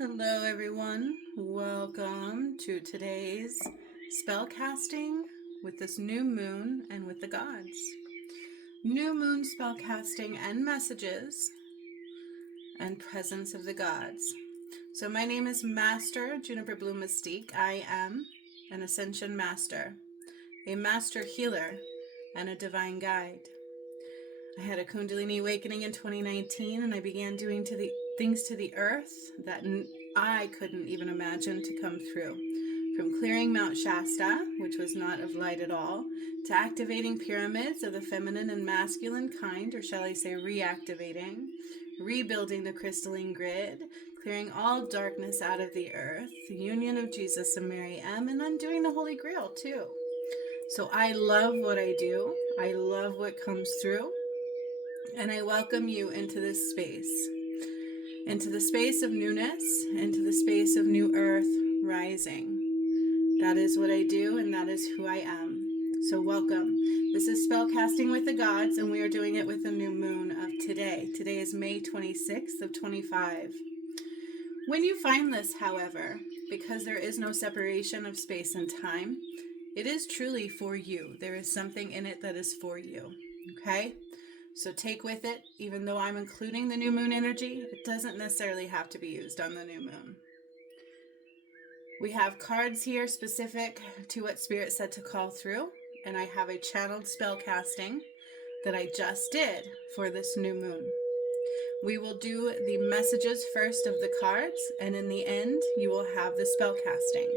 Hello, everyone. Welcome to today's spellcasting with this new moon and with the gods. New moon spellcasting and messages and presence of the gods. So my name is Master Juniper Bloom Mystique. I am an Ascension Master, a Master Healer, and a Divine Guide. I had a Kundalini awakening in 2019, and I began doing things to the earth that I couldn't even imagine to come through. From clearing Mount Shasta, which was not of light at all, to activating pyramids of the feminine and masculine kind, or shall I say reactivating, rebuilding the crystalline grid, clearing all darkness out of the earth, the union of Jesus and Mary M, and undoing the Holy Grail too. So I love what I do. I love what comes through. And I welcome you into this space, into the space of newness, into the space of new earth rising. That is what I do, and that is who I am. So welcome. This is Spellcasting with the Gods, and we are doing it with the new moon of today. Today is May 26th of 25. When you find this, however, because there is no separation of space and time, it is truly for you. There is something in it that is for you, okay? So take with it, even though I'm including the new moon energy, it doesn't necessarily have to be used on the new moon. We have cards here specific to what Spirit said to call through, and I have a channeled spell casting that I just did for this new moon. We will do the messages first of the cards, and in the end, you will have the spell casting.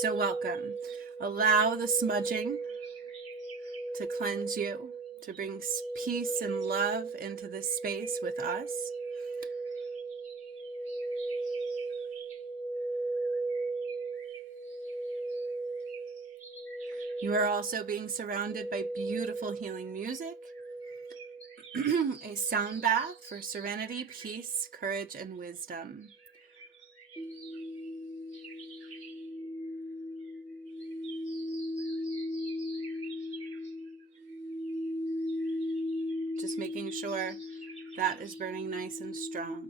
So welcome. Allow the smudging to cleanse you, to bring peace and love into this space with us. You are also being surrounded by beautiful healing music, a sound bath for serenity, peace, courage, and wisdom. Just making sure that is burning nice and strong.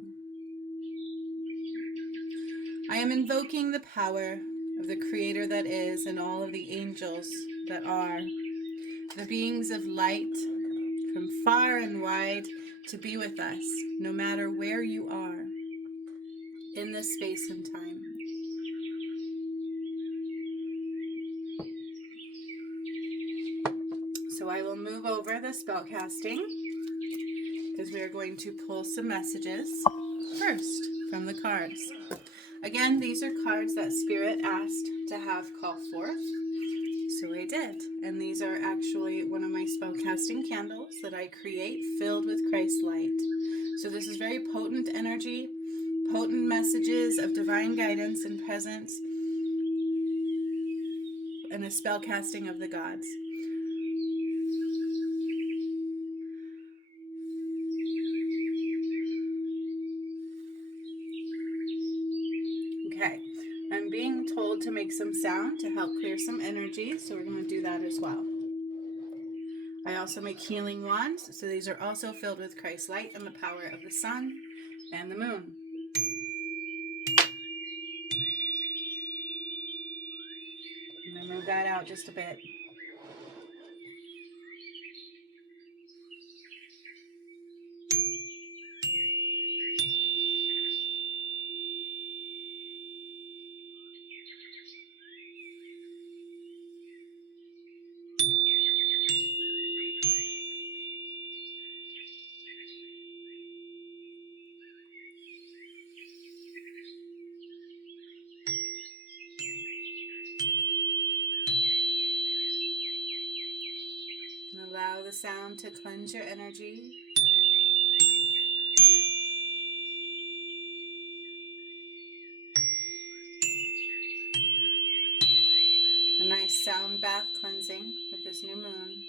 I am invoking the power of the Creator that is and all of the angels that are, the beings of light from far and wide to be with us, no matter where you are in this space and time. So I will move over the spell casting because we are going to pull some messages first from the cards. Again, these are cards that Spirit asked to have call forth, so I did. And these are actually one of my spellcasting candles that I create filled with Christ light. So this is very potent energy, potent messages of divine guidance and presence, and a spellcasting of the gods. Okay, I'm being told to make some sound to help clear some energy, so we're going to do that as well. I also make healing wands, so these are also filled with Christ's light and the power of the sun and the moon. I'm going to move that out just a bit. Allow the sound to cleanse your energy. A nice sound bath cleansing with this new moon.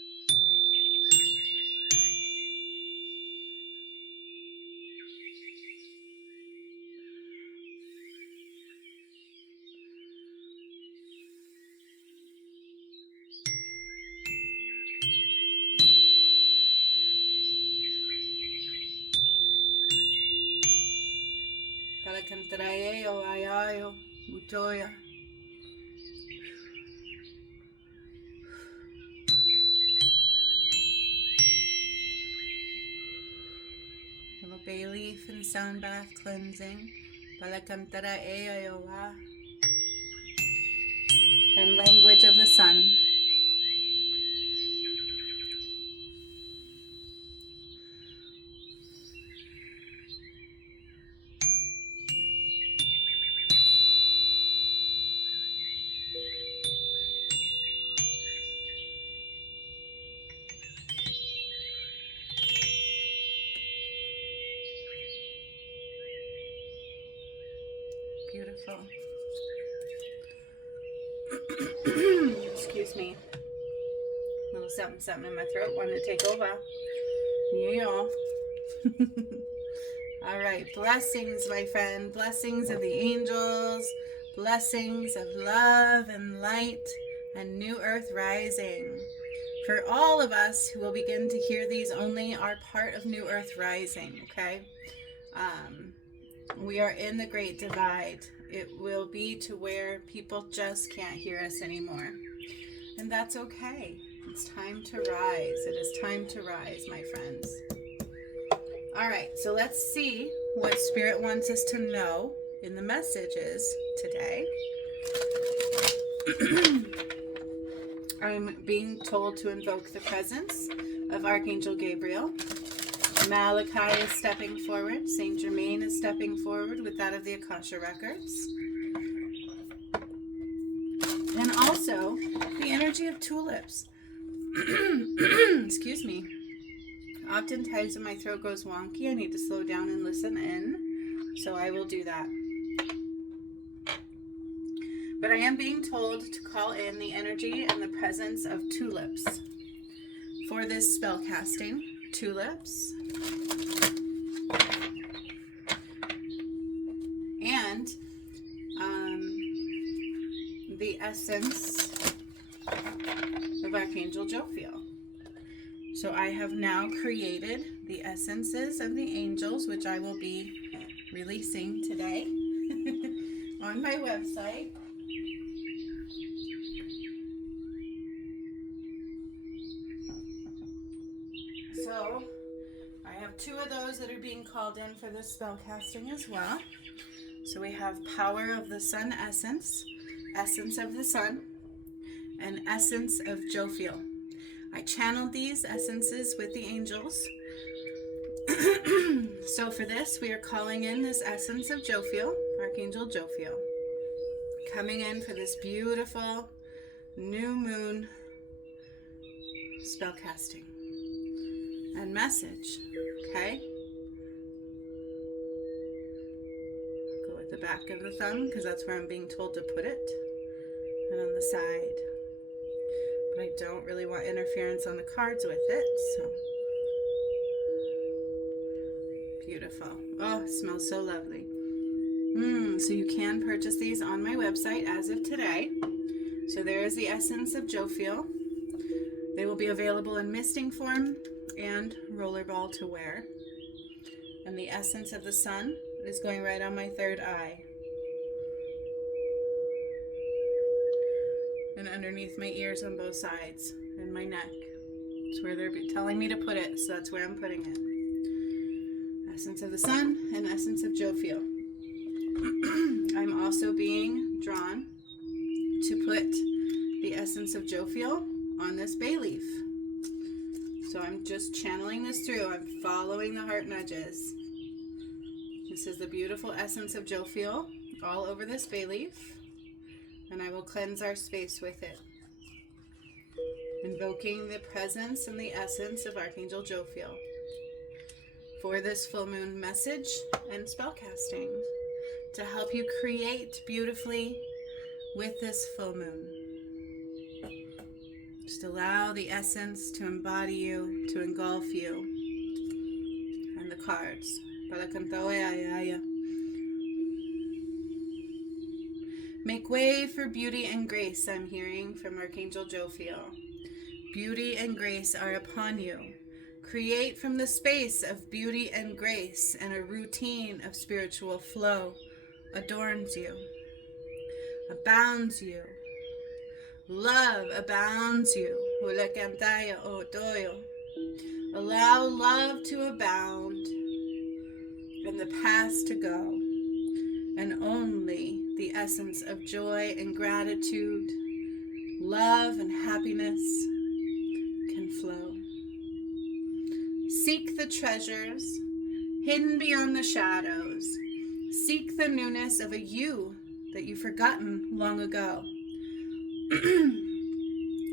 Gotta Palakantraeo ayayo utoya. Little bay leaf and sound bath cleansing. Palakantraeo wa. And language of the sun. Beautiful. Excuse me. A little something, something in my throat. Wanted to take over. Yeah. All right. Blessings, my friend. Blessings of the angels. Blessings of love and light and new earth rising. For all of us who will begin to hear these only are part of new earth rising, okay? We are in the great divide. It will be to where people just can't hear us anymore. And that's okay. It's time to rise. It is time to rise, my friends. All right, so let's see what Spirit wants us to know in the messages today. I'm being told to invoke the presence of Archangel Gabriel. Malachi is stepping forward. Saint Germain is stepping forward with that of the Akasha Records. And also the energy of tulips. Excuse me. Oftentimes when my throat goes wonky, I need to slow down and listen in. So I will do that. But I am being told to call in the energy and the presence of tulips for this spell casting. Tulips. And the essence of Archangel Jophiel. So I have now created the essences of the angels, which I will be releasing today on my website. So I have two of those that are being called in for this spell casting as well. So we have Power of the Sun Essence, Essence of the Sun, and Essence of Jophiel. I channeled these essences with the angels. So for this, we are calling in this Essence of Jophiel, Archangel Jophiel, coming in for this beautiful new moon spell casting and message, okay? Go with the back of the thumb because that's where I'm being told to put it, and on the side. But I don't really want interference on the cards with it, so. Beautiful. Oh, it smells so lovely. So you can purchase these on my website as of today. So there is the Essence of Jophiel. They will be available in misting form and rollerball to wear. And the Essence of the Sun is going right on my third eye. And underneath my ears on both sides and my neck. It's where they're telling me to put it, so that's where I'm putting it. Essence of the Sun and Essence of Jophiel. I'm also being drawn to put the Essence of Jophiel on this bay leaf. So I'm just channeling this through. I'm following the heart nudges. This is the beautiful Essence of Jophiel all over this bay leaf. And I will cleanse our space with it. Invoking the presence and the essence of Archangel Jophiel for this full moon message and spellcasting to help you create beautifully with this full moon. Just allow the essence to embody you, to engulf you. And the cards. Make way for beauty and grace, I'm hearing from Archangel Jophiel. Beauty and grace are upon you. Create from the space of beauty and grace and a routine of spiritual flow adorns you, abounds you. Love abounds you. Allow love to abound and the past to go, and only the essence of joy and gratitude, love and happiness can flow. Seek the treasures hidden beyond the shadows. Seek the newness of a you that you've forgotten long ago.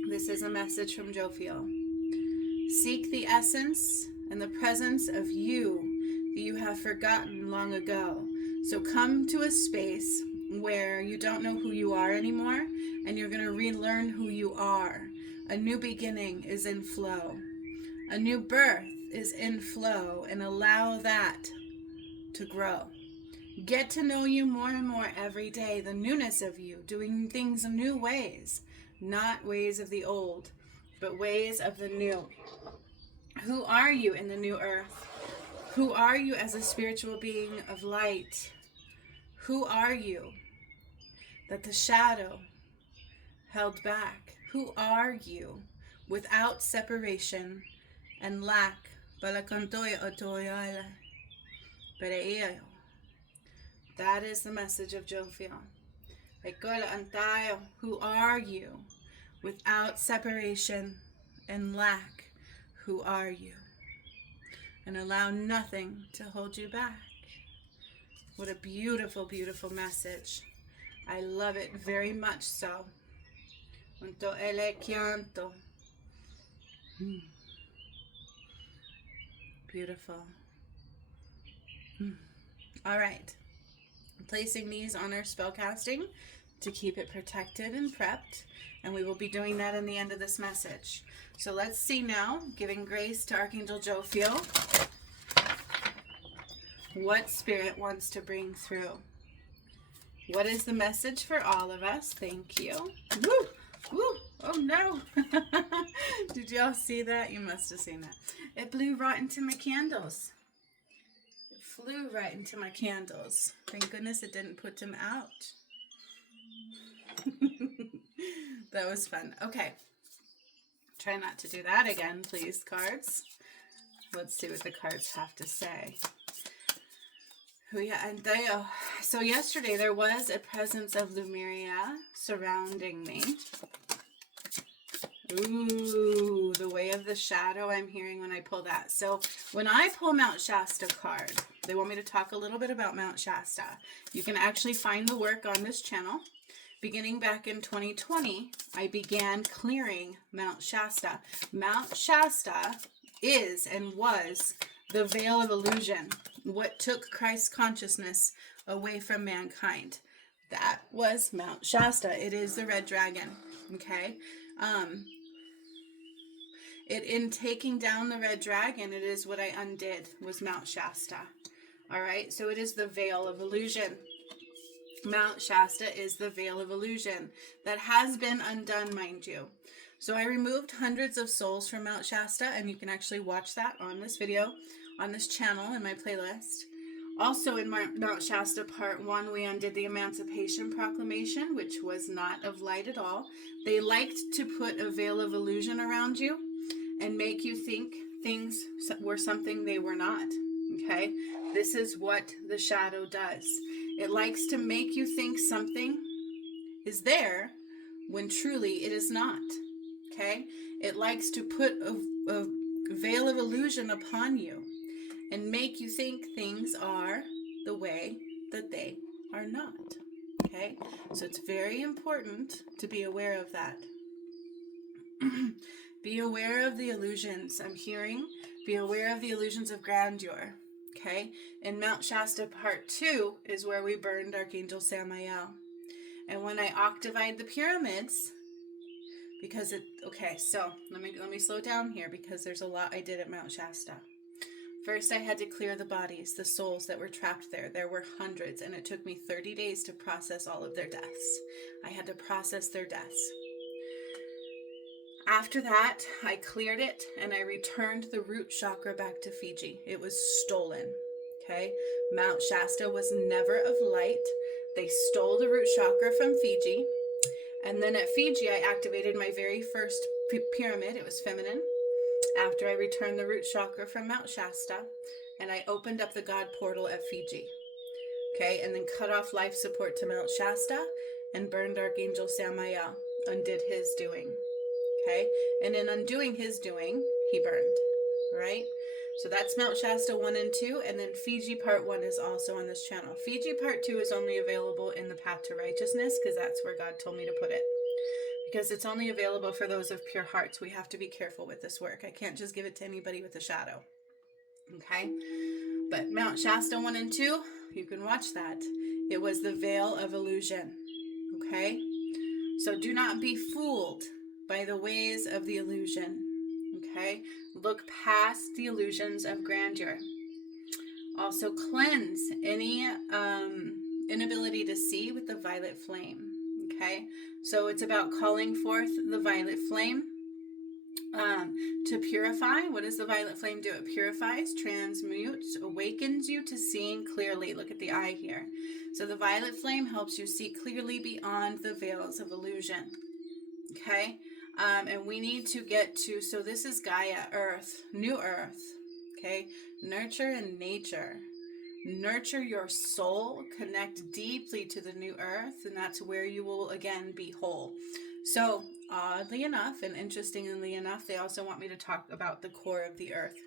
This is a message from Jophiel. Seek the essence and the presence of you that you have forgotten long ago. So come to a space where you don't know who you are anymore, and you're going to relearn who you are. A new beginning is in flow. A new birth is in flow, and allow that to grow. Get to know you more and more every day, the newness of you, doing things in new ways, not ways of the old, but ways of the new. Who are you in the new earth? Who are you as a spiritual being of light? Who are you that the shadow held back? Who are you without separation and lack? That is the message of Jophiel. Who are you without separation and lack? Who are you? And allow nothing to hold you back. What a beautiful, beautiful message. I love it very much so. Beautiful. All right. I'm placing these on our spellcasting to keep it protected and prepped, and we will be doing that in the end of this message. So let's see now, giving grace to Archangel Jophiel, what Spirit wants to bring through. What is the message for all of us? Thank you. Woo! Woo! Oh no! Did y'all see that? You must have seen that. It blew right into my candles. It flew right into my candles. Thank goodness it didn't put them out. That was fun. Okay. Try not to do that again, please, cards. Let's see what the cards have to say. So yesterday there was a presence of Lemuria surrounding me. Ooh, the way of the shadow I'm hearing when I pull that. So when I pull Mount Shasta card, they want me to talk a little bit about Mount Shasta. You can actually find the work on this channel. Beginning back in 2020, I began clearing Mount Shasta. Mount Shasta is and was the veil of illusion, what took Christ's consciousness away from mankind. That was Mount Shasta. It is the red dragon, okay? In taking down the red dragon, it is what I undid, was Mount Shasta. All right, so it is the veil of illusion. Mount Shasta is the veil of illusion that has been undone, mind you. So I removed hundreds of souls from Mount Shasta, and you can actually watch that on this video, on this channel, in my playlist. Also in Mount Shasta Part 1, we undid the Emancipation Proclamation, which was not of light at all. They liked to put a veil of illusion around you and make you think things were something they were not, okay? This is what the shadow does. It likes to make you think something is there when truly it is not, okay? It likes to put a veil of illusion upon you and make you think things are the way that they are not, okay? So it's very important to be aware of that. Be aware of the illusions I'm hearing. Be aware of the illusions of grandeur, okay? In Mount Shasta Part 2 is where we burned Archangel Samael. And when I octavied the pyramids, because so let me slow down here because there's a lot I did at Mount Shasta. First, I had to clear the bodies, the souls that were trapped there. There were hundreds, and it took me 30 days to process all of their deaths. I had to process their deaths. After that, I cleared it, and I returned the root chakra back to Fiji. It was stolen, okay? Mount Shasta was never of light. They stole the root chakra from Fiji. And then at Fiji, I activated my very first pyramid. It was feminine. After I returned the root chakra from Mount Shasta, and I opened up the God portal at Fiji. Okay, and then cut off life support to Mount Shasta and burned Archangel Samael, undid his doing. Okay, and in undoing his doing, he burned. Right? So that's Mount Shasta 1 and 2, and then Fiji Part 1 is also on this channel. Fiji Part 2 is only available in the Path to Righteousness, because that's where God told me to put it. Because it's only available for those of pure hearts. We have to be careful with this work. I can't just give it to anybody with a shadow. Okay? But Mount Shasta 1 and 2, you can watch that. It was the veil of illusion. Okay? So do not be fooled by the ways of the illusion. Okay? Look past the illusions of grandeur. Also cleanse any inability to see with the violet flame. Okay? So it's about calling forth the violet flame to purify. What does the violet flame do? It purifies, transmutes, awakens you to seeing clearly. Look at the eye here. So the violet flame helps you see clearly beyond the veils of illusion. Okay? And we need to get to, so this is Gaia, Earth, New Earth. Okay? Nurture and nature. Nurture your soul, connect deeply to the new earth, and that's where you will again be whole. So, oddly enough, and interestingly enough, they also want me to talk about the core of the earth.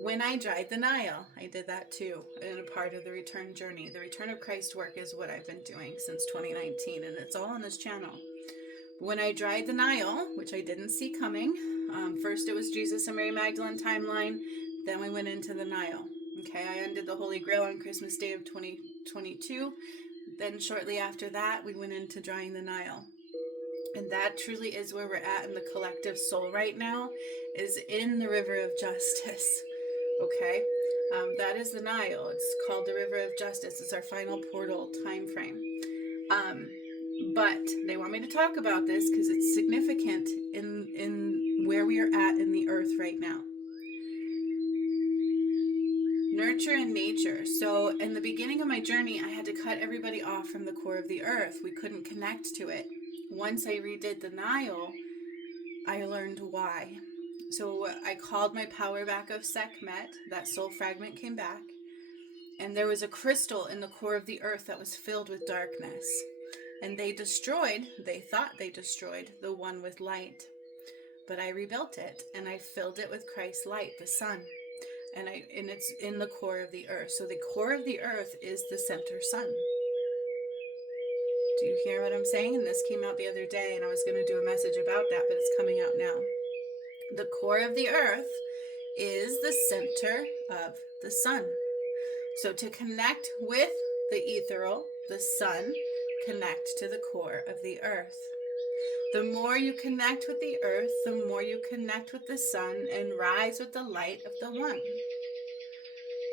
When I dried the Nile, I did that too, in a part of the return journey. The Return of Christ work is what I've been doing since 2019, and it's all on this channel. When I dried the Nile, which I didn't see coming, first it was Jesus and Mary Magdalene timeline, then we went into the Nile. Okay, I undid the Holy Grail on Christmas Day of 2022. Then shortly after that, we went into drying the Nile. And that truly is where we're at in the collective soul right now, is in the river of justice. Okay, that is the Nile. It's called the river of justice. It's our final portal time frame. But they want me to talk about this because it's significant in where we are at in the earth right now. Nurture and nature. So in the beginning of my journey, I had to cut everybody off from the core of the earth. We couldn't connect to it. Once I redid the Nile, I learned why. So I called my power back of Sekhmet. That soul fragment came back. And there was a crystal in the core of the earth that was filled with darkness. And they thought they destroyed the one with light. But I rebuilt it, and I filled it with Christ's light, the sun. And it's in the core of the earth. So the core of the earth is the center sun. Do you hear what I'm saying? And this came out the other day, and I was going to do a message about that, but it's coming out now. The core of the earth is the center of the sun. So to connect with the ethereal, the sun, connect to the core of the earth. The more you connect with the earth, the more you connect with the sun and rise with the light of the one.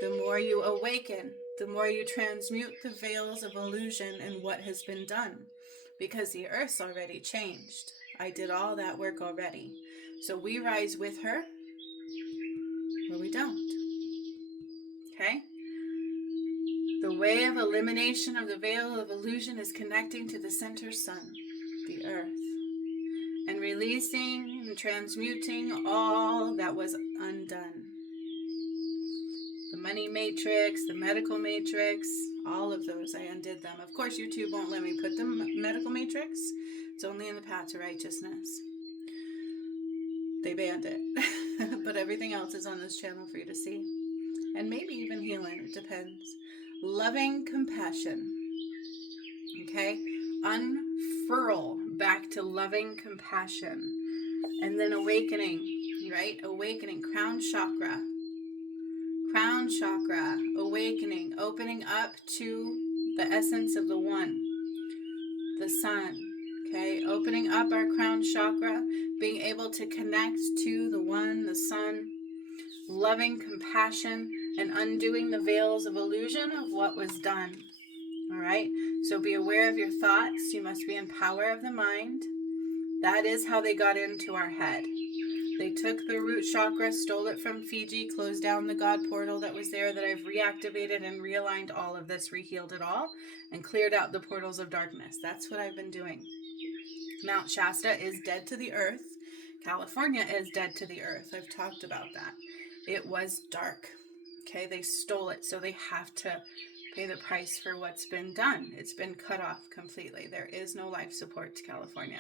The more you awaken, the more you transmute the veils of illusion and what has been done. Because the earth's already changed. I did all that work already. So we rise with her, or we don't. Okay? The way of elimination of the veil of illusion is connecting to the center sun, the earth. And releasing and transmuting all that was undone. The money matrix, the medical matrix, all of those, I undid them. Of course, YouTube won't let me put the medical matrix. It's only in the Path to Righteousness. They banned it. But everything else is on this channel for you to see. And maybe even healing, it depends. Loving compassion. Okay? Unfurl back to loving compassion. And then awakening, right? Awakening, crown chakra. Crown chakra, awakening, opening up to the essence of the one, the sun. Okay, opening up our crown chakra, being able to connect to the one, the sun, loving compassion, and undoing the veils of illusion of what was done. All right, so be aware of your thoughts. You must be in power of the mind. That is how they got into our head. They took the root chakra, stole it from Fiji, closed down the God portal that was there that I've reactivated and realigned all of this, rehealed it all, and cleared out the portals of darkness. That's what I've been doing. Mount Shasta is dead to the earth. California is dead to the earth. I've talked about that. It was dark. Okay, they stole it, so they have to pay the price for what's been done. It's been cut off completely. There is no life support to California.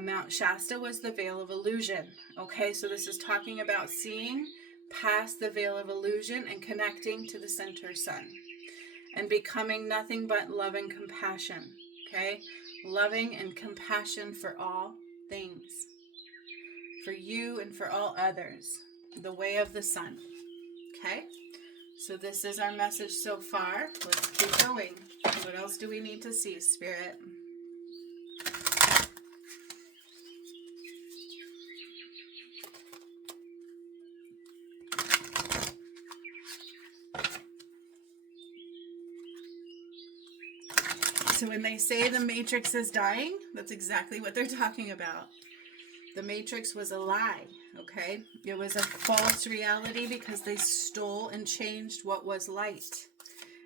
Mount Shasta was the veil of illusion. Okay, so this is talking about seeing past the veil of illusion and connecting to the center sun and becoming nothing but love and compassion. Okay, loving and compassion for all things, for you and for all others, the way of the sun. Okay, so this is our message so far. Let's keep going. What else do we need to see, Spirit? So when they say the Matrix is dying, that's exactly what they're talking about. The Matrix was a lie, okay? It was a false reality because they stole and changed what was light.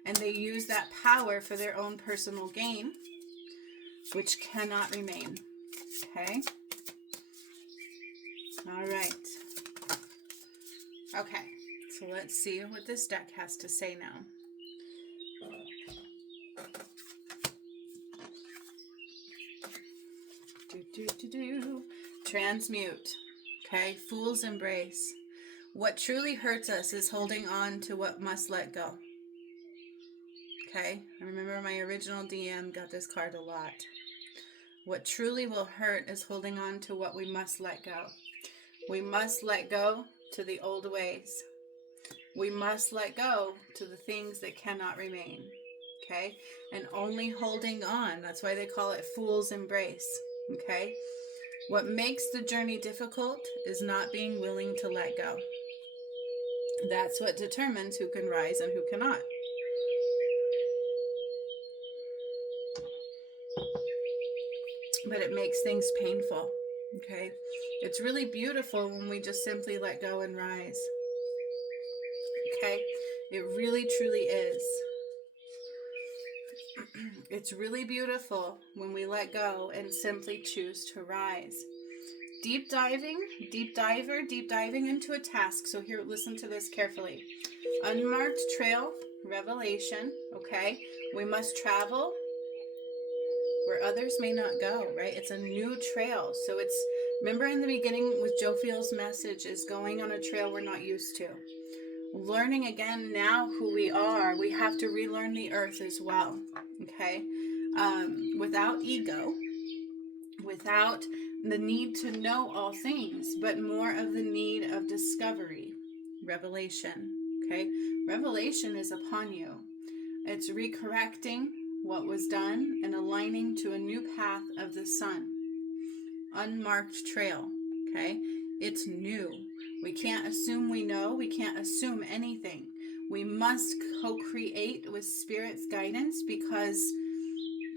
And they used that power for their own personal gain, which cannot remain, okay? All right. Okay, so let's see what this deck has to say now. Transmute. Okay, fool's embrace. What truly hurts us is holding on to what must let go. Okay, I remember my original DM got this card a lot. What truly will hurt is holding on to what we must let go. We must let go to the old ways. We must let go to the things that cannot remain. Okay, and only holding on. That's why they call it fool's embrace. Okay, what makes the journey difficult is not being willing to let go. That's what determines who can rise and who cannot. But it makes things painful. Okay, it's really beautiful when we just simply let go and rise. Okay, it really truly is. It's really beautiful when we let go and simply choose to rise. Deep diving into a task. So here, listen to this carefully. Unmarked trail, revelation, okay? We must travel where others may not go, right? It's a new trail. So it's, remember in the beginning with Jophiel's message is going on a trail we're not used to. Learning again now who we are, we have to relearn the earth as well, okay? Without ego, without the need to know all things, but more of the need of discovery, revelation, okay? Revelation is upon you. It's recorrecting what was done and aligning to a new path of the sun. Unmarked trail, okay? It's new. We can't assume we know. We can't assume anything. We must co-create with Spirit's guidance because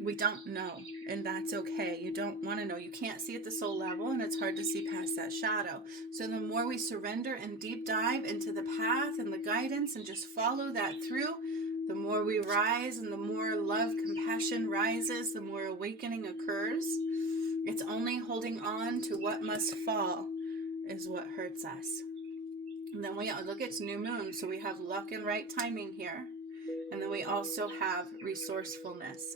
we don't know, and that's okay. You don't want to know. You can't see at the soul level, and it's hard to see past that shadow. So the more we surrender and deep dive into the path and the guidance and just follow that through, the more we rise and the more love, compassion rises, the more awakening occurs. It's only holding on to what must fall is what hurts us. And then we look, it's new moon, so we have luck and right timing here. And then we also have resourcefulness.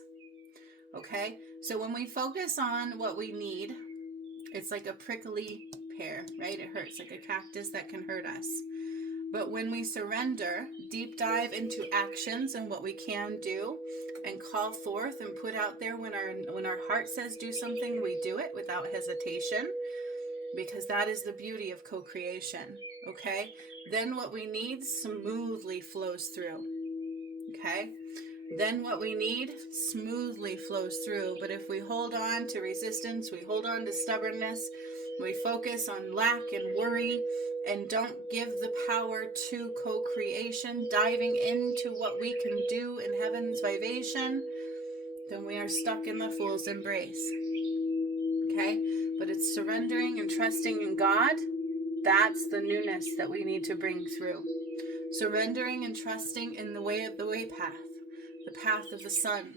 Okay, so when we focus on what we need, it's like a prickly pear, right? It hurts, like a cactus that can hurt us. But when we surrender, deep dive into actions and what we can do, and call forth and put out there when our heart says do something, we do it without hesitation, because that is the beauty of co-creation. Okay, then what we need smoothly flows through. Okay. Then what we need smoothly flows through. But if we hold on to resistance, we hold on to stubbornness, we focus on lack and worry, and don't give the power to co-creation, diving into what we can do in heaven's vibration, then we are stuck in the fool's embrace. okay? But it's surrendering and trusting in God. That's the newness that we need to bring through. Surrendering and trusting in the way path, the path of the sun.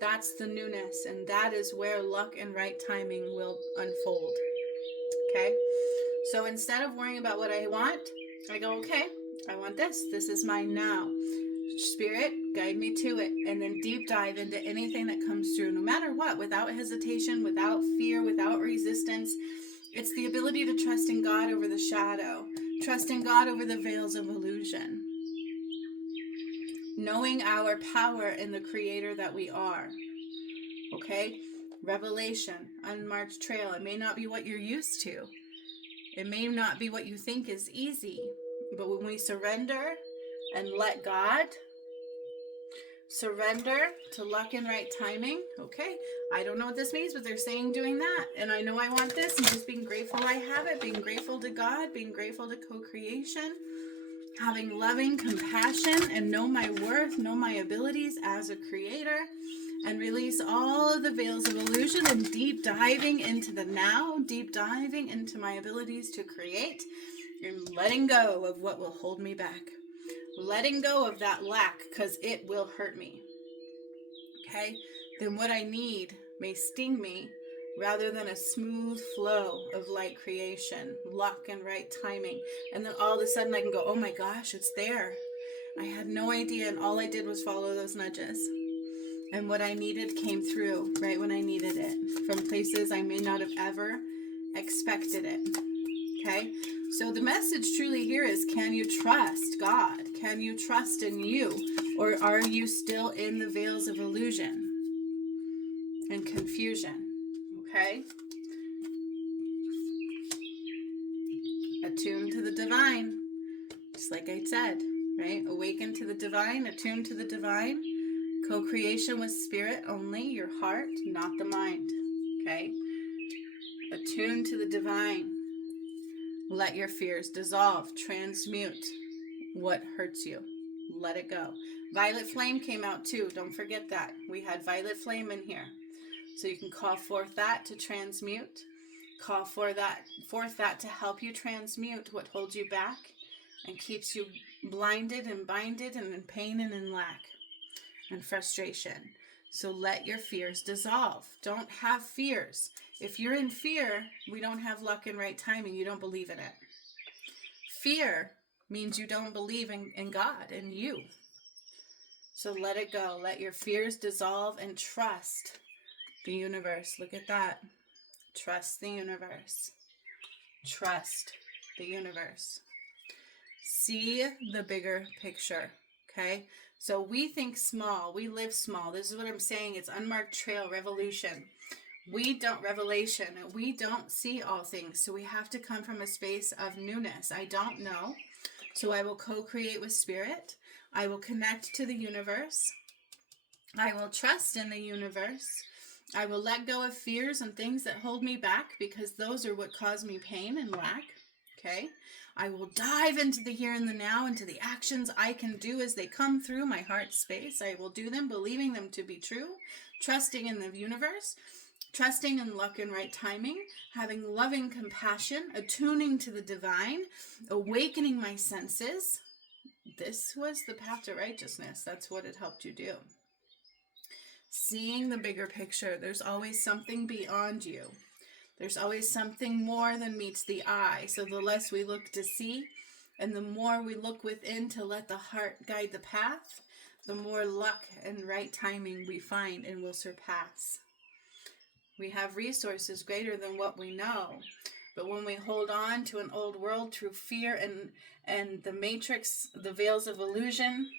That's the newness, and that is where luck and right timing will unfold, okay? So instead of worrying about what I want, I go, okay, I want this. This is mine now. Spirit, guide me to it, and then deep dive into anything that comes through, no matter what, without hesitation, without fear, without resistance. It's the ability to trust in God over the shadow, trust in God over the veils of illusion, knowing our power in the creator that we are, okay? Revelation, unmarked trail. It may not be what you're used to. It may not be what you think is easy, but when we surrender and let God, surrender to luck and right timing, okay, I don't know what this means, but they're saying doing that, and I know I want this, and just being grateful I have it, being grateful to God, being grateful to co-creation, having loving compassion, and know my worth, know my abilities as a creator, and release all of the veils of illusion and deep diving into the now, deep diving into my abilities to create, and letting go of what will hold me back. Letting go of that lack, because it will hurt me. Okay? Then what I need may sting me rather than a smooth flow of light creation, luck and right timing. And then all of a sudden I can go, oh my gosh, it's there. I had no idea, and all I did was follow those nudges. And what I needed came through right when I needed it, from places I may not have ever expected it. Okay? So the message truly here is, can you trust God? Can you trust in you? Or are you still in the veils of illusion and confusion? Okay? Attune to the divine. Just like I said, right? Awaken to the divine, attune to the divine. Co-creation with spirit only, your heart, not the mind. Okay? Attune to the divine. Let your fears dissolve, transmute what hurts you. Let it go. Violet flame came out too. Don't forget that. We had violet flame in here. So you can call forth that to transmute. Call forth that to help you transmute what holds you back and keeps you blinded and binded and in pain and in lack and frustration. So let your fears dissolve. Don't have fears. If you're in fear, we don't have luck and right timing. You don't believe in it. Fear means you don't believe in God and you. So let it go. Let your fears dissolve and trust the universe. Look at that. Trust the universe. Trust the universe. See the bigger picture. Okay? So we think small. We live small. This is what I'm saying. It's unmarked trail, revolution. We don't see all things. So we have to come from a space of newness. I don't know. So I will co-create with spirit. I will connect to the universe. I will trust in the universe. I will let go of fears and things that hold me back, because those are what cause me pain and lack. Okay? I will dive into the here and the now, into the actions I can do as they come through my heart space. I will do them, believing them to be true, trusting in the universe, trusting in luck and right timing, having loving compassion, attuning to the divine, awakening my senses. This was the path to righteousness. That's what it helped you do. Seeing the bigger picture. There's always something beyond you. There's always something more than meets the eye. So the less we look to see, and the more we look within to let the heart guide the path, the more luck and right timing we find and will surpass. We have resources greater than what we know. But when we hold on to an old world through fear and the matrix, the veils of illusion,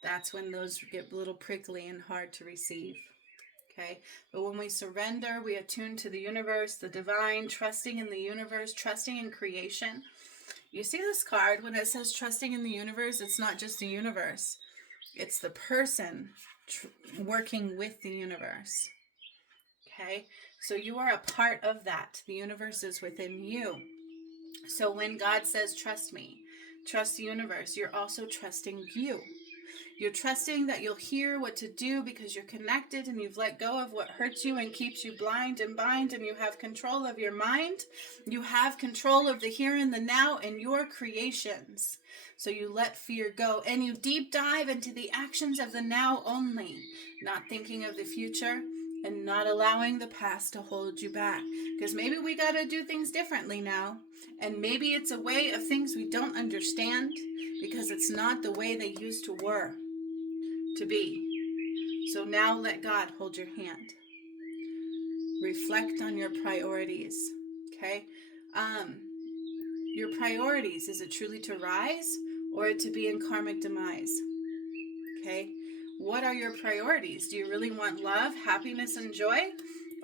that's when those get a little prickly and hard to receive. Okay? But when we surrender, we attune to the universe, the divine, trusting in the universe, trusting in creation. You see this card, when it says trusting in the universe, it's not just the universe. It's the person working with the universe. Okay? So you are a part of that. The universe is within you. So when God says, trust me, trust the universe, you're also trusting you. You're trusting that you'll hear what to do because you're connected and you've let go of what hurts you and keeps you blind and bind, and you have control of your mind. You have control of the here and the now and your creations. So you let fear go and you deep dive into the actions of the now only, not thinking of the future and not allowing the past to hold you back. Because maybe we got to do things differently now. And maybe it's a way of things we don't understand because it's not the way they used to were to be. So now let God hold your hand. Reflect on your priorities. Okay? Your priorities, is it truly to rise or to be in karmic demise? Okay? What are your priorities? Do you really want love, happiness, and joy?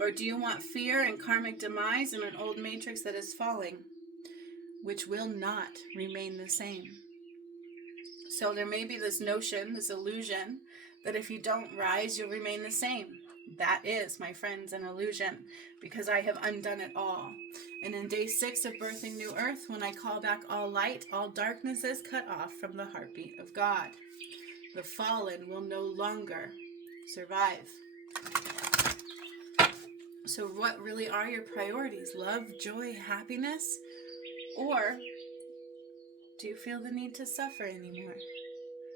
Or do you want fear and karmic demise in an old matrix that is falling, which will not remain the same? So there may be this notion, this illusion, that if you don't rise, you'll remain the same. That is, my friends, an illusion, because I have undone it all. And in day 6 of Birthing New Earth, when I call back all light, all darkness is cut off from the heartbeat of God. The fallen will no longer survive. So what really are your priorities? Love, joy, happiness? Or do you feel the need to suffer anymore?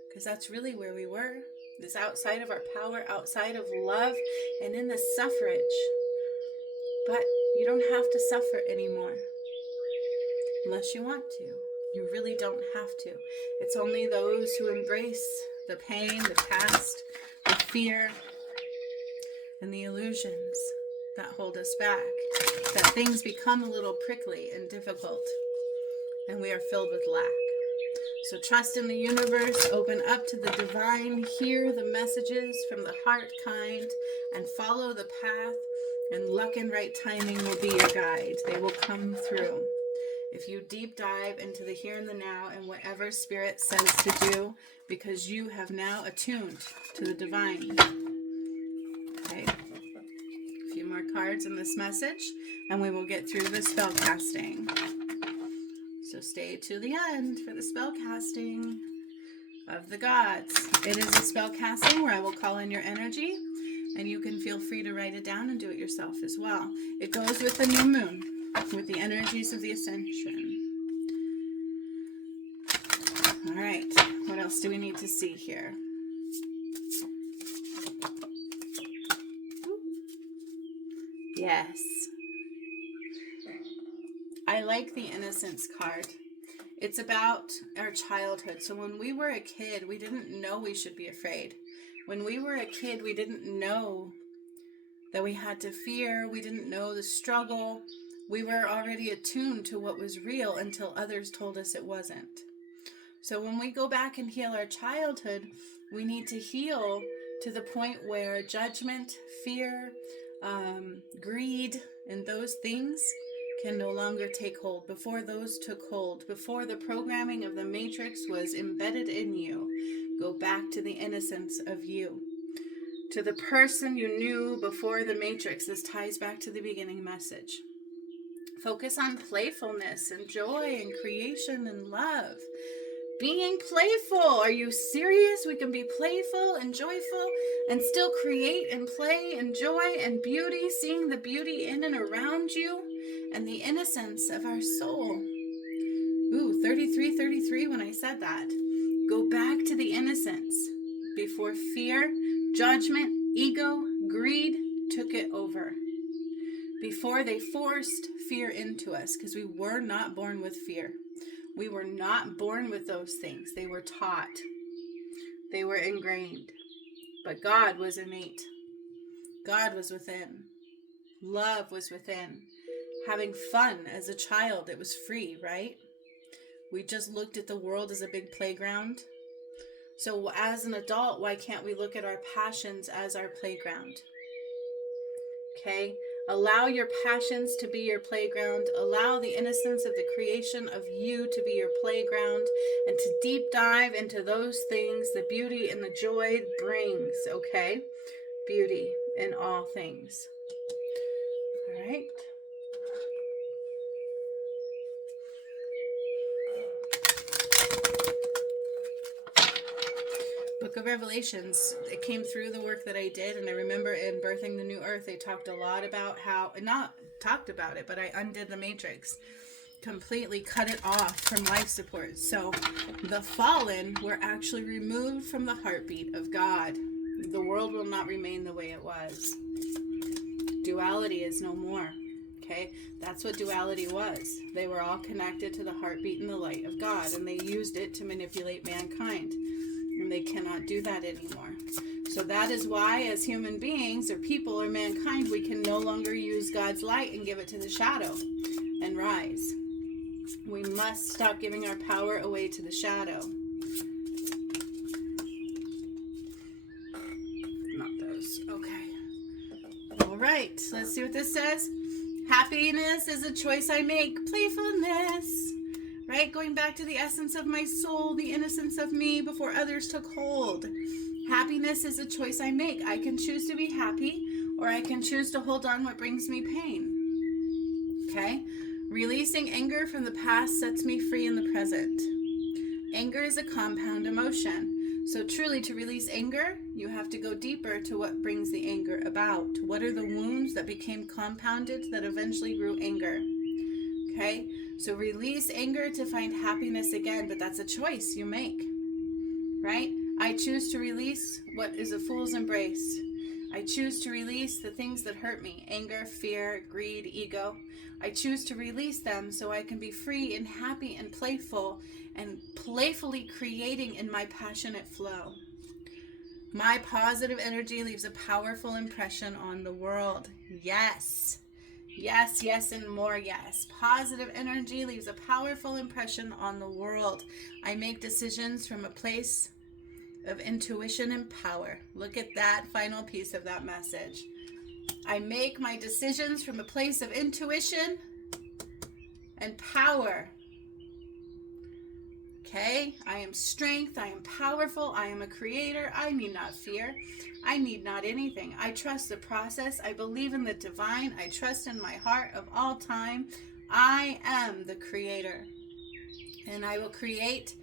Because that's really where we were. This outside of our power, outside of love, and in the suffrage. But you don't have to suffer anymore. Unless you want to. You really don't have to. It's only those who embrace the pain, the past, the fear, and the illusions that hold us back, that things become a little prickly and difficult, and we are filled with lack. So trust in the universe, open up to the divine, hear the messages from the heart kind, and follow the path, and luck and right timing will be your guide. They will come through. If you deep dive into the here and the now and whatever spirit says to do, because you have now attuned to the divine. Okay. A few more cards in this message, and we will get through the spell casting. So stay to the end for the spell casting of the gods. It is a spell casting where I will call in your energy, and you can feel free to write it down and do it yourself as well. It goes with the new moon, with the energies of the ascension. All right, what else do we need to see here? Yes. I like the innocence card. It's about our childhood. So when we were a kid, we didn't know we should be afraid. When we were a kid, we didn't know that we had to fear. We didn't know the struggle. We were already attuned to what was real until others told us it wasn't. So when we go back and heal our childhood, we need to heal to the point where judgment, fear, greed, and those things can no longer take hold. Before those took hold, before the programming of the matrix was embedded in you, go back to the innocence of you, to the person you knew before the matrix. This ties back to the beginning message. Focus on playfulness and joy and creation and love. Being playful. Are you serious? We can be playful and joyful and still create and play and joy and beauty, seeing the beauty in and around you and the innocence of our soul. Ooh, 33 when I said that. Go back to the innocence before fear, judgment, ego, greed took it over. Before they forced fear into us, because we were not born with fear. We were not born with those things. They were taught. They were ingrained. But God was innate. God was within. Love was within. Having fun as a child, it was free, right? We just looked at the world as a big playground. So as an adult, why can't we look at our passions as our playground? Okay? Allow your passions to be your playground. Allow the innocence of the creation of you to be your playground, and to deep dive into those things, the beauty and the joy it brings, okay? Beauty in all things. All right? Book of Revelations, it came through the work that I did, and I remember in Birthing the New Earth, they talked a lot about how, not talked about it, but I undid the matrix, completely cut it off from life support. So the fallen were actually removed from the heartbeat of God. The world will not remain the way it was. Duality is no more. Okay, that's what duality was. They were all connected to the heartbeat and the light of God, and they used it to manipulate mankind. And they cannot do that anymore. So that is why, as human beings or people or mankind, we can no longer use God's light and give it to the shadow and rise. We must stop giving our power away to the shadow. Not those. Okay. All right. Let's see what this says. Happiness is a choice I make. Playfulness. Right? Going back to the essence of my soul, the innocence of me before others took hold. Happiness is a choice I make. I can choose to be happy, or I can choose to hold on what brings me pain. Okay? Releasing anger from the past sets me free in the present. Anger is a compound emotion. So truly, to release anger, you have to go deeper to what brings the anger about. What are the wounds that became compounded that eventually grew anger? Okay? So release anger to find happiness again, but that's a choice you make, right? I choose to release what is a fool's embrace. I choose to release the things that hurt me, anger, fear, greed, ego. I choose to release them so I can be free and happy and playful and playfully creating in my passionate flow. My positive energy leaves a powerful impression on the world. Yes. Yes, yes, and more yes. Positive energy leaves a powerful impression on the world. I make decisions from a place of intuition and power. Look at that final piece of that message. I make my decisions from a place of intuition and power. Okay, I am strength, I am powerful, I am a creator, I need not fear, I need not anything. I trust the process, I believe in the divine, I trust in my heart of all time. I am the creator, and I will create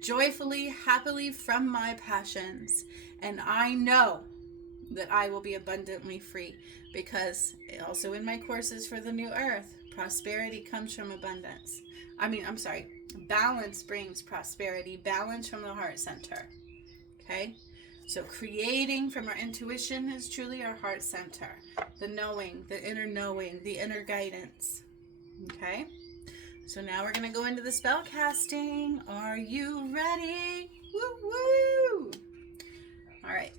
joyfully, happily from my passions, and I know that I will be abundantly free, because also in my courses for the new earth, prosperity comes from abundance. Balance brings prosperity. Balance from the heart center. Okay? So creating from our intuition is truly our heart center. The knowing, the inner guidance. Okay? So now we're going to go into the spell casting. Are you ready? Woo woo! All right.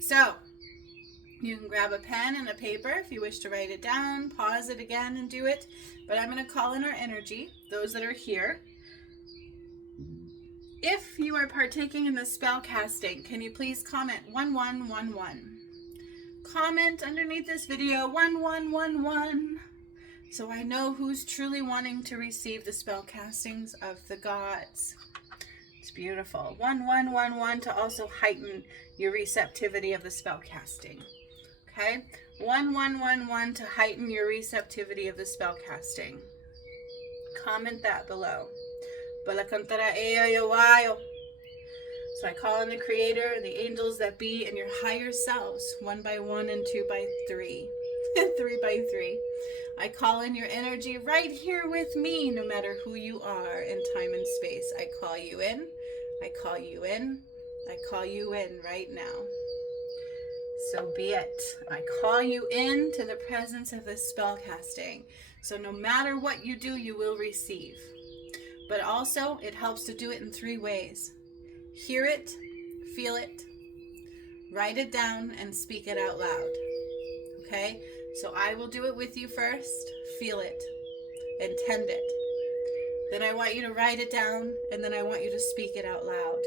So you can grab a pen and a paper if you wish to write it down. Pause it again and do it. But I'm going to call in our energy, those that are here. If you are partaking in the spell casting, can you please comment 1111? Comment underneath this video 1111, so I know who's truly wanting to receive the spell castings of the gods. It's beautiful. 1111 to also heighten your receptivity of the spell casting. Okay? 1111 to heighten your receptivity of the spell casting. Comment that below. So I call in the creator, the angels that be, and your higher selves, 1 by 1 and 2 by 3, and 3 by 3. I call in your energy right here with me, no matter who you are in time and space. I call you in, I call you in, I call you in right now. So be it. I call you in to the presence of this spell casting. So no matter what you do, you will receive. But also, it helps to do it in 3 ways. Hear it, feel it, write it down, and speak it out loud. Okay? So I will do it with you first. Feel it. Intend it. Then I want you to write it down, and then I want you to speak it out loud.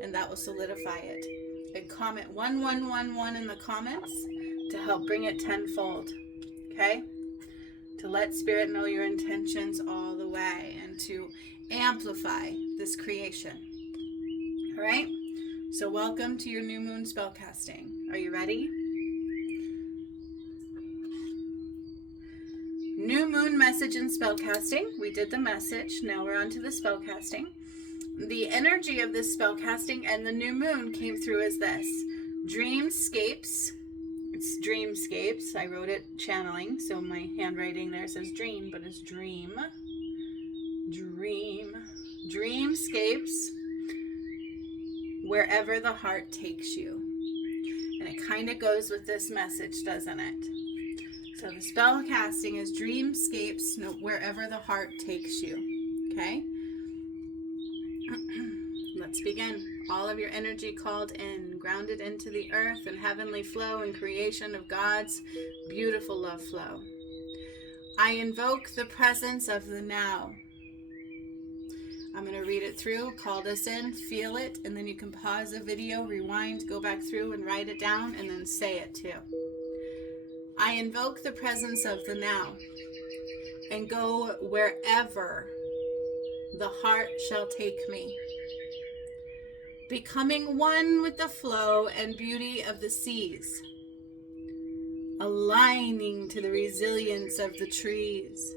And that will solidify it. And comment 1111 in the comments to help bring it tenfold. Okay? To let Spirit know your intentions all the way and to amplify this creation. All right? So welcome to your new moon spellcasting. Are you ready? New moon message and spellcasting. We did the message. Now we're on to the spellcasting. the energy of this spell casting and the new moon came through as this. Dreamscapes. It's Dreamscapes. I wrote it channeling, so my handwriting there says dream, but it's dream. Dreamscapes, wherever the heart takes you. And it kind of goes with this message, doesn't it? So the spell casting is dreamscapes, wherever the heart takes you. Okay? Let's begin. All of your energy called in, grounded into the earth and heavenly flow and creation of God's beautiful love flow. I invoke the presence of the now. I'm going to read it through, call this in, feel it, and then you can pause the video, rewind, go back through and write it down, and then say it too. I invoke the presence of the now and go wherever the heart shall take me, becoming one with the flow and beauty of the seas, aligning to the resilience of the trees,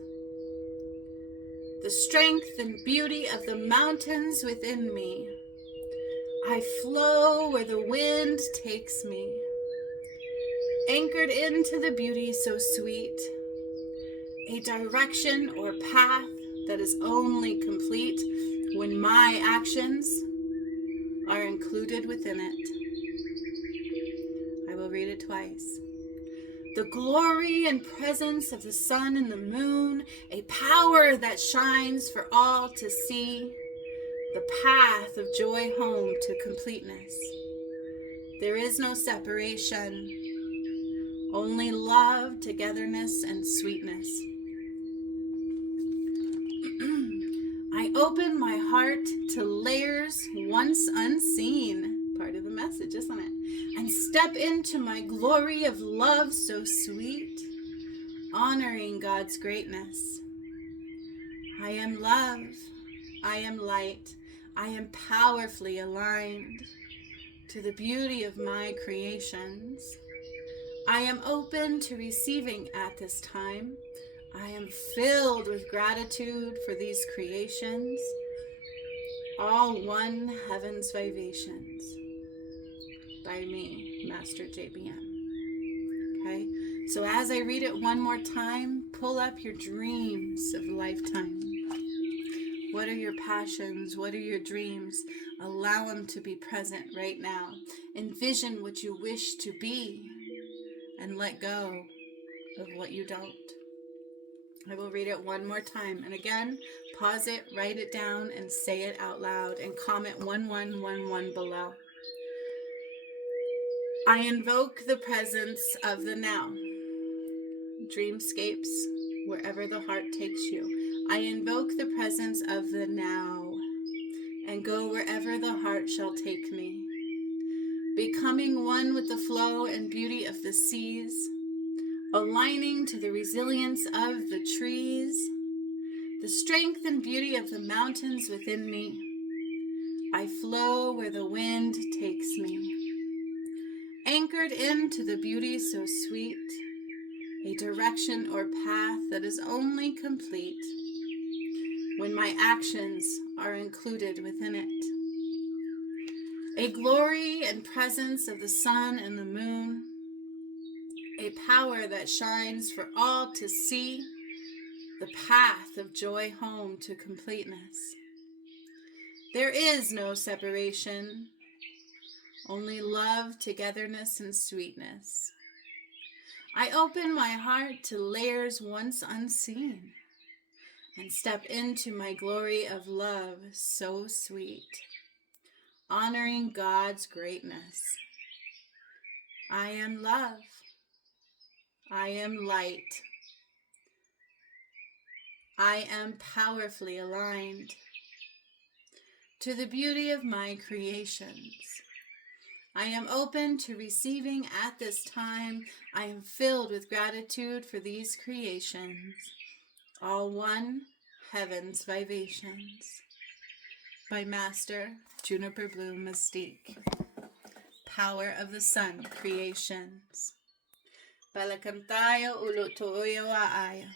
the strength and beauty of the mountains within me. I flow where the wind takes me, anchored into the beauty so sweet, a direction or path that is only complete when my actions are included within it. I will read it twice. The glory and presence of the sun and the moon, a power that shines for all to see, the path of joy home to completeness. There is no separation, only love, togetherness, and sweetness. I open my heart to layers once unseen, part of the message, isn't it? And step into my glory of love so sweet, honoring God's greatness. I am love, I am light, I am powerfully aligned to the beauty of my creations. I am open to receiving at this time. I am filled with gratitude for these creations, all one heaven's vibrations, by me, Master JBM. Okay, so as I read it one more time, pull up your dreams of lifetime. What are your passions? What are your dreams? Allow them to be present right now. Envision what you wish to be and let go of what you don't. I will read it one more time. And again, pause it, write it down, and say it out loud. And comment 1111 below. I invoke the presence of the now. Dreamscapes, wherever the heart takes you. I invoke the presence of the now and go wherever the heart shall take me. Becoming one with the flow and beauty of the seas, aligning to the resilience of the trees, the strength and beauty of the mountains within me. I flow where the wind takes me, anchored into the beauty so sweet, a direction or path that is only complete when my actions are included within it. A glory and presence of the sun and the moon, a power that shines for all to see, the path of joy home to completeness. There is no separation, only love, togetherness, and sweetness. I open my heart to layers once unseen and step into my glory of love so sweet, honoring God's greatness. I am love. I am light. I am powerfully aligned to the beauty of my creations. I am open to receiving at this time. I am filled with gratitude for these creations, all one heaven's vibrations. By Master Juniper Bloom Mystique. Power of the Sun Creations. Balakam tayo, ulo toyo aaya.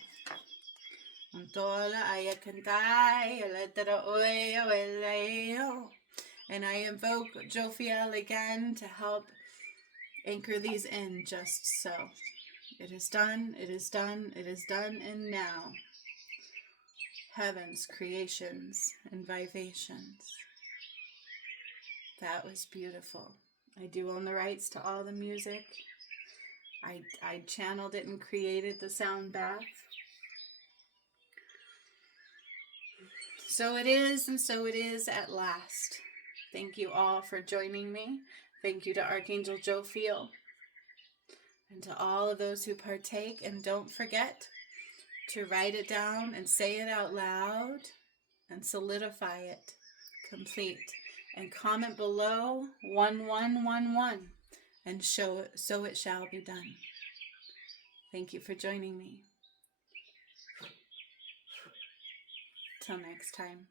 And I invoke Jophiel again to help anchor these in just so. It is done, it is done, it is done, and now. Heavens, creations, and vivations. That was beautiful. I do own the rights to all the music. I channeled it and created the sound bath. So it is, and so it is at last. Thank you all for joining me. Thank you to Archangel Jophiel and to all of those who partake. And don't forget to write it down and say it out loud and solidify it complete. And comment below 1111 and so it shall be done. Thank you for joining me. Till next time.